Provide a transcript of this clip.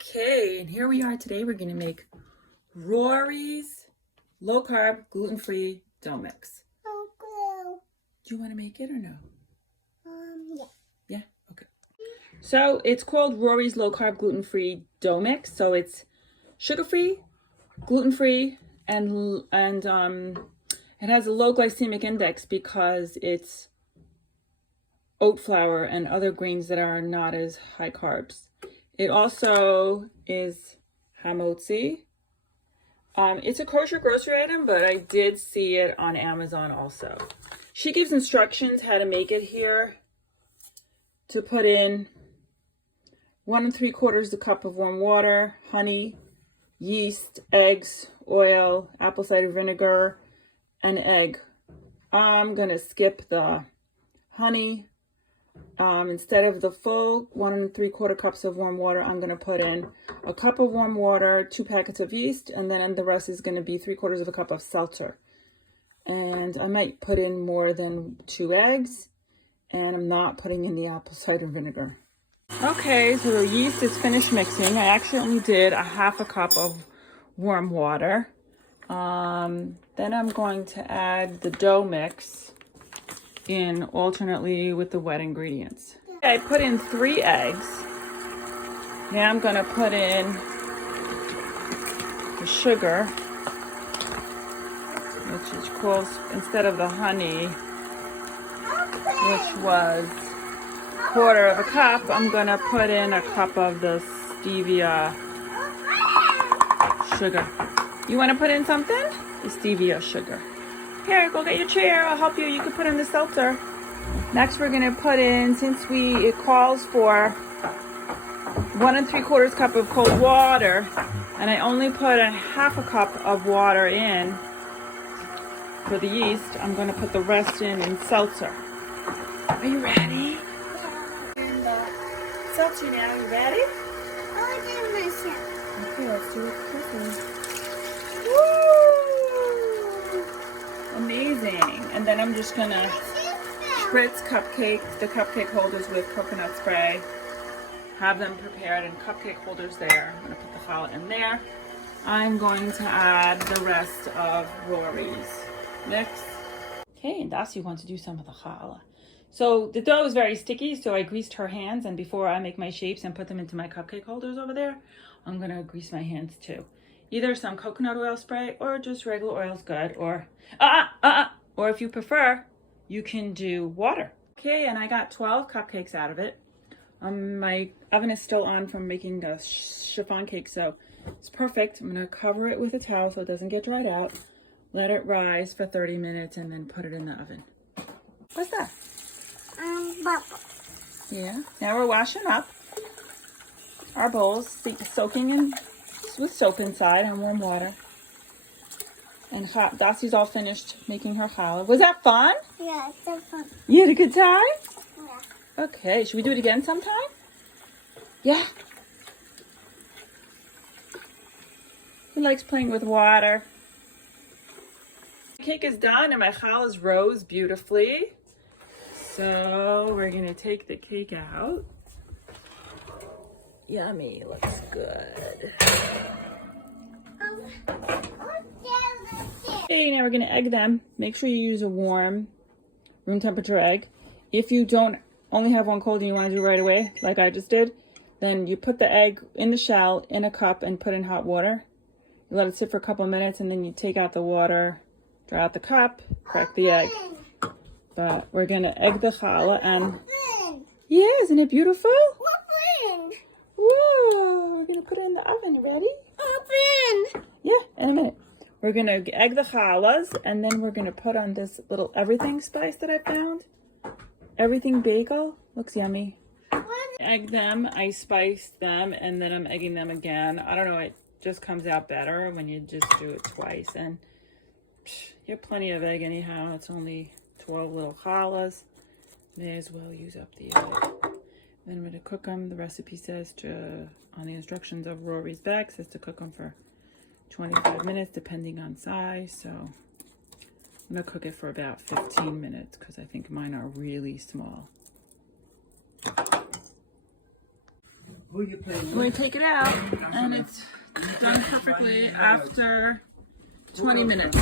Okay, and here we are today. We're going to make Rori's low carb, gluten-free dough mix. Oh, Do you want to make it or no? yeah. Yeah? Okay. So it's called Rori's low carb, gluten-free dough mix. So it's sugar-free, gluten-free, and it has a low glycemic index because it's oat flour and other grains that are not as high carbs. It also is hamotzi. It's a kosher grocery item, but I did see it on Amazon also. She gives instructions how to make it here. To put in 1 3/4 cup of warm water, honey, yeast, eggs, oil, apple cider vinegar, and egg. I'm gonna skip the honey. Instead of the full 1 3/4 cups of warm water, I'm going to put in a cup of warm water, 2 packets of yeast, and then the rest is going to be 3/4 cup of seltzer. And I might put in more than 2 eggs, and I'm not putting in the apple cider vinegar. Okay, so the yeast is finished mixing. I actually only did a 1/2 cup of warm water. Then I'm going to add the dough mix in alternately with the wet ingredients. I put in 3 eggs. Now I'm going to put in the sugar, which is called, instead of the honey, which was 1/4 cup, I'm going to put in a cup of the stevia sugar. You want to put in something? The stevia sugar. Here, go get your chair. I'll help you. You can put in the seltzer. Next, we're going to put in, since it calls for 1 3/4 cup of cold water, and I only put a 1/2 cup of water in for the yeast, I'm going to put the rest in seltzer. Are you ready? Seltzer now. You ready? I'll do myself. Okay, let's do it quickly. Amazing. And then I'm just gonna spritz the cupcake holders with coconut spray. Have them prepared in cupcake holders there. I'm gonna put the challah in there. I'm going to add the rest of Rori's mix. Okay, and Dasi wants to do some of the challah. So the dough is very sticky, so I greased her hands, and before I make my shapes and put them into my cupcake holders over there, I'm gonna grease my hands too. Either some coconut oil spray or just regular oil is good, or if you prefer, you can do water. Okay, and I got 12 cupcakes out of it. My oven is still on from making a chiffon cake, so it's perfect. I'm gonna cover it with a towel so it doesn't get dried out. Let it rise for 30 minutes and then put it in the oven. What's that? Bubble. Yeah, now we're washing up our bowls, soaking in with soap inside and warm water. And Dasi's all finished making her challah. Was that fun? Yeah, it's so fun. You had a good time? Yeah. Okay, should we do it again sometime? Yeah. He likes playing with water. The cake is done and my challahs rose beautifully. So we're gonna take the cake out. Yummy, looks good. Okay, now we're gonna egg them. Make sure you use a warm, room temperature egg. If you don't only have one cold and you wanna do it right away, like I just did, then you put the egg in the shell in a cup and put in hot water. You let it sit for a couple of minutes and then you take out the water, dry out the cup, crack the egg. But we're gonna egg the challah and yeah, isn't it beautiful? Open. Whoa, we're gonna put it in the oven. Ready? Open. Yeah, in a minute. We're gonna egg the challahs and then we're gonna put on this little everything spice that I found. Everything bagel. Looks yummy. Egg them, I spiced them, and then I'm egging them again. I don't know, it just comes out better when you just do it twice. And you have plenty of egg anyhow. It's only 12 little challahs. May as well use up the egg. Then I'm going to cook them. The recipe says on the instructions of Rori's bag, says to cook them for 25 minutes depending on size. So I'm going to cook it for about 15 minutes because I think mine are really small. We take it out, and it's done perfectly after 20 minutes.